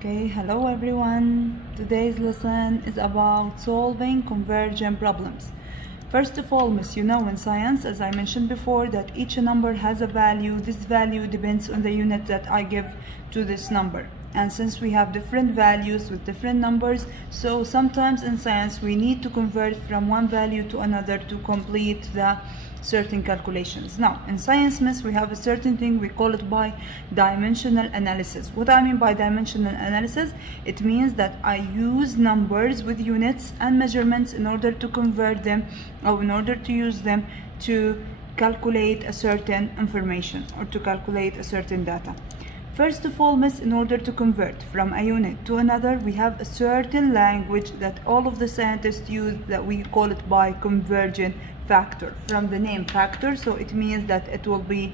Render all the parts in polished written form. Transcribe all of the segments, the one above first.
Okay, hello everyone. Today's lesson is about solving convergent problems. First of all, miss, you know in science, as I mentioned before, that each number has a value. This value depends on the unit that I give to this number. And since we have different values with different numbers, so sometimes in science we need to convert from one value to another to complete the certain calculations. Now, in science, miss, we have a certain thing we call it by dimensional analysis. What I mean by dimensional analysis, it means that I use numbers with units and measurements in order to convert them, or in order to use them to calculate a certain information or to calculate a certain data. First of all, miss, in order to convert from a unit to another, we have a certain language that all of the scientists use that we call it by convergent factor. From the name factor, so it means that it will be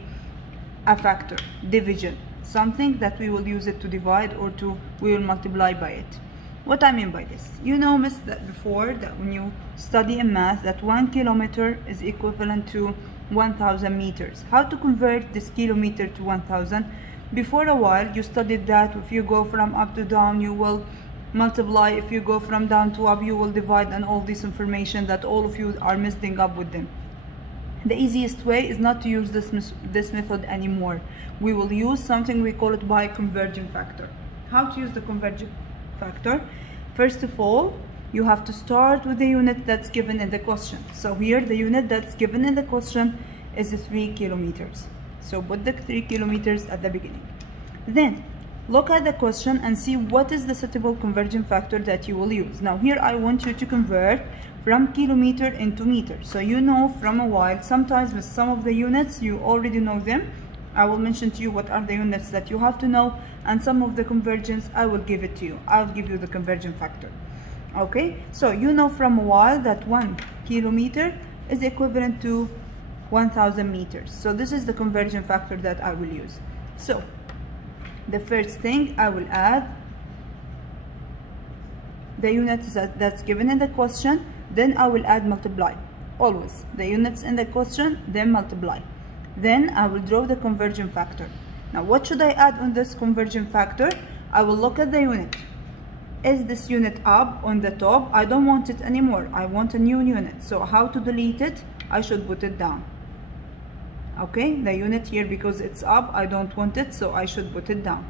a factor, division, something that we will use it to divide or we will multiply by it. What I mean by this, you know, miss, that before that when you study in math that 1 kilometer is equivalent to 1,000 meters. How to convert this kilometer to 1,000? Before a while you studied that if you go from up to down you will multiply, if you go from down to up you will divide, and all this information that all of you are messing up with them. The easiest way is not to use this method anymore. We will use something we call it by convergent factor. How to use the convergent factor? First of all, you have to start with the unit that's given in the question. So here the unit that's given in the question is 3 kilometers. So put the 3 kilometers at the beginning. Then look at the question and see what is the suitable convergent factor that you will use. Now here I want you to convert from kilometer into meter. So you know from a while, sometimes with some of the units you already know them. I will mention to you what are the units that you have to know, and some of the convergence I will give it to you. I'll give you the convergent factor. Okay, so you know from a while that 1 kilometer is equivalent to 1,000 meters. So this is the convergent factor that I will use. So the first thing I will add the units that's given in the question, then I will add multiply. Always the units in the question, then multiply. Then I will draw the convergent factor. Now what should I add on this convergent factor? I will look at the unit. Is this unit up on the top? I don't want it anymore. I want a new unit. So how to delete it? I should put it down. Okay, the unit here, because it's up, I don't want it, so I should put it down.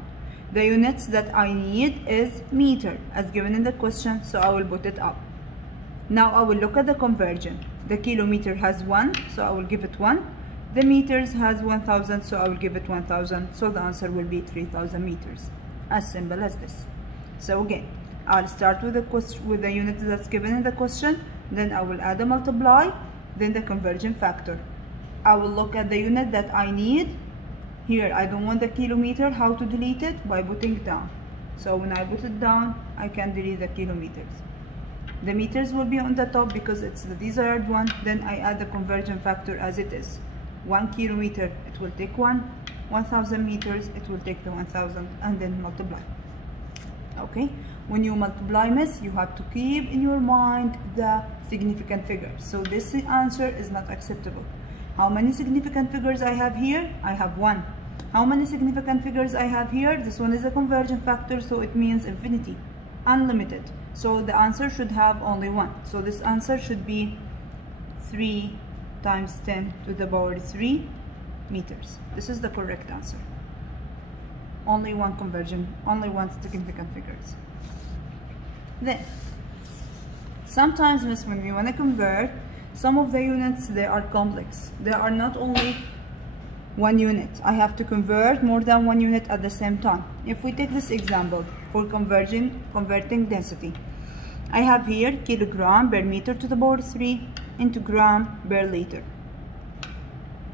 The units that I need is meter, as given in the question, so I will put it up. Now I will look at the conversion. The kilometer has 1, so I will give it 1. The meters has 1,000, so I will give it 1,000. So the answer will be 3,000 meters. As simple as this. So again, I'll start with the unit that's given in the question, then I will add a multiply, then the convergent factor. I will look at the unit that I need. Here I don't want the kilometer. How to delete it? By putting it down. So when I put it down, I can delete the kilometers. The meters will be on the top because it's the desired one. Then I add the convergent factor as it is. 1 kilometer, it will take 1. 1,000 meters, it will take the 1,000, and then multiply. Okay, when you multiply, miss, you have to keep in your mind the significant figure. So this answer is not acceptable. How many significant figures I have here? I have 1. How many significant figures I have here? This one is a convergent factor, so it means infinity, unlimited. So the answer should have only 1. So this answer should be 3 times 10 to the power 3 meters. This is the correct answer. Only one conversion, only one significant figures. Then, sometimes, miss, when we want to convert, some of the units, they are complex. They are not only one unit. I have to convert more than one unit at the same time. If we take this example for converting density, I have here kilogram per meter to the power 3 into gram per liter.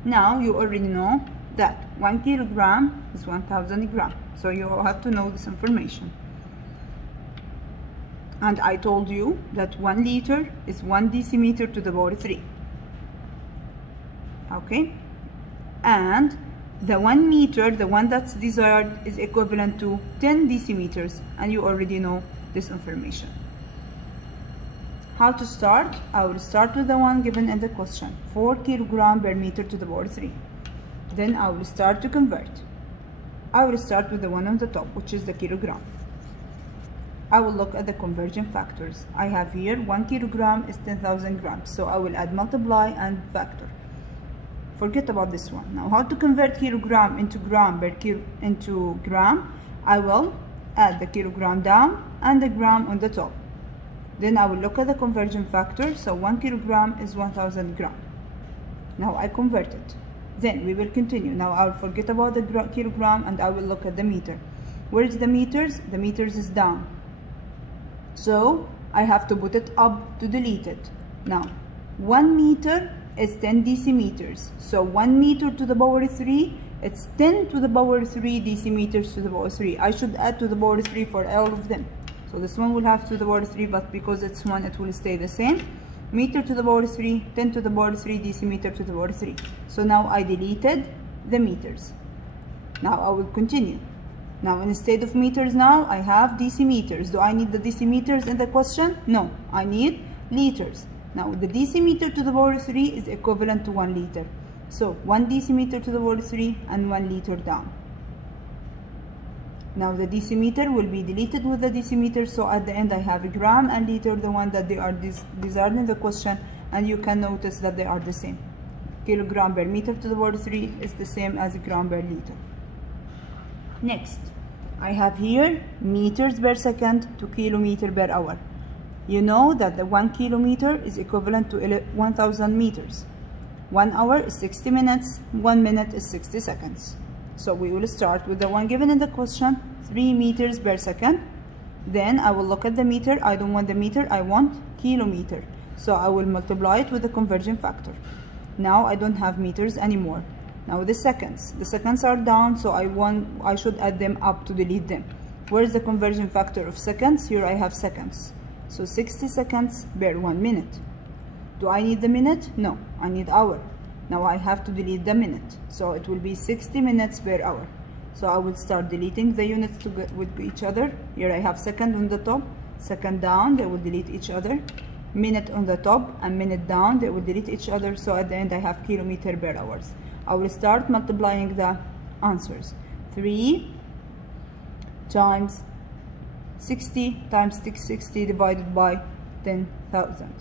Now you already know that 1 kilogram is 1,000 grams. So you have to know this information. And I told you that 1 liter is 1 decimeter to the power 3. Okay? And the 1 meter, the one that's desired, is equivalent to 10 decimeters. And you already know this information. How to start? I will start with the one given in the question. 4 kilogram per meter to the power 3. Then I will start to convert. I will start with the one on the top, which is the kilogram. I will look at the conversion factors. I have here 1 kilogram is 10,000 grams. So I will add multiply and factor. Forget about this one. Now how to convert kilogram into gram into gram? I will add the kilogram down and the gram on the top. Then I will look at the conversion factor. So 1 kilogram is 1000 grams. Now I convert it. Then we will continue. Now I will forget about the kilogram and I will look at the meter. Where is the meters? The meters is down. So I have to put it up to delete it. Now 1 meter is 10 decimeters. So 1 meter to the power 3, it's 10 to the power 3 decimeters to the power 3. I should add to the power 3 for all of them. So this one will have to the power 3, but because it's 1, it will stay the same. Meter to the power 3, 10 to the power 3, decimeter to the power 3. So now I deleted the meters. Now I will continue. Now instead of meters now, I have decimeters. Do I need the decimeters in the question? No, I need liters. Now the decimeter to the power 3 is equivalent to 1 liter. So 1 decimeter to the power 3 and 1 liter down. Now the decimeter will be deleted with the decimeter, so at the end I have a gram and liter, the one that these are in the question, and you can notice that they are the same. Kilogram per meter to the power 3 is the same as gram per liter. Next, I have here meters per second to kilometer per hour. You know that the 1 kilometer is equivalent to 1000 meters. 1 hour is 60 minutes, 1 minute is 60 seconds. So we will start with the one given in the question, 3 meters per second. Then I will look at the meter. I don't want the meter, I want kilometer. So I will multiply it with the conversion factor. Now I don't have meters anymore. Now the seconds are down, so I should add them up to delete them. Where is the conversion factor of seconds? Here I have seconds. So 60 seconds per 1 minute. Do I need the minute? No, I need hour. Now I have to delete the minute. So it will be 60 minutes per hour. So I will start deleting the units with each other. Here I have second on the top, second down, they will delete each other. Minute on the top and minute down, they will delete each other. So at the end I have kilometer per hours. I will start multiplying the answers. 3 times 60 times 660 divided by 10,000.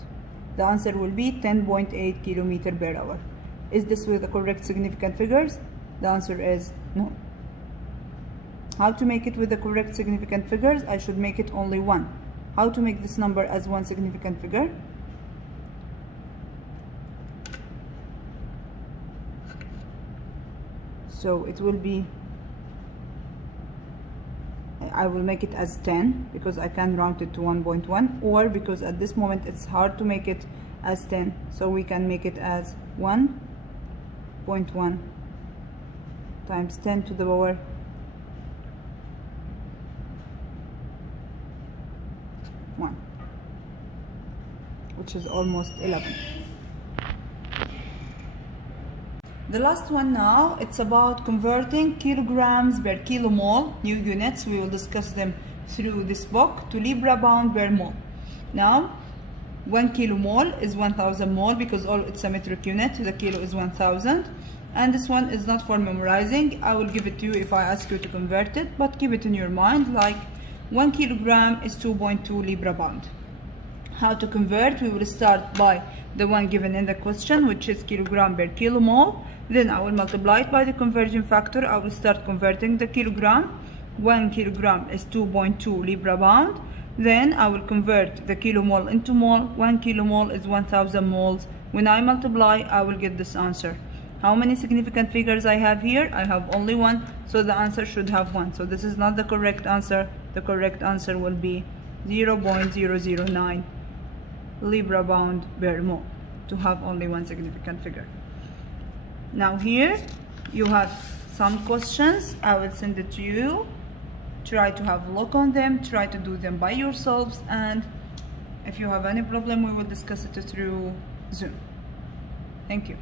The answer will be 10.8 kilometer per hour. Is this with the correct significant figures? The answer is no. How to make it with the correct significant figures? I should make it only 1. How to make this number as one significant figure? So it will be, I will make it as 10 because I can round it to 1.1, or because at this moment it's hard to make it as 10, so we can make it as 1.1 times 10 to the power 1, which is almost 11. The last one now, it's about converting kilograms per kilomole, new units, we will discuss them through this book, to Libra pound per mole. Now, 1 kilomole is 1000 mole because it's a metric unit, the kilo is 1000. And this one is not for memorizing, I will give it to you if I ask you to convert it, but keep it in your mind, like 1 kilogram is 2.2 Libra pound. How to convert? We will start by the one given in the question, which is kilogram per kilomole. Then I will multiply it by the conversion factor. I will start converting the kilogram. 1 kilogram is 2.2 Libra pound. Then I will convert the kilomole into mole. 1 kilomole is 1000 moles. When I multiply, I will get this answer. How many significant figures I have here? I have only 1, so the answer should have 1. So this is not the correct answer. The correct answer will be 0.009 Libra pound per mole, to have only 1 significant figure. Now here you have some questions. I will send it to you. Try to have a look on them, try to do them by yourselves, and if you have any problem, we will discuss it through Zoom. Thank you.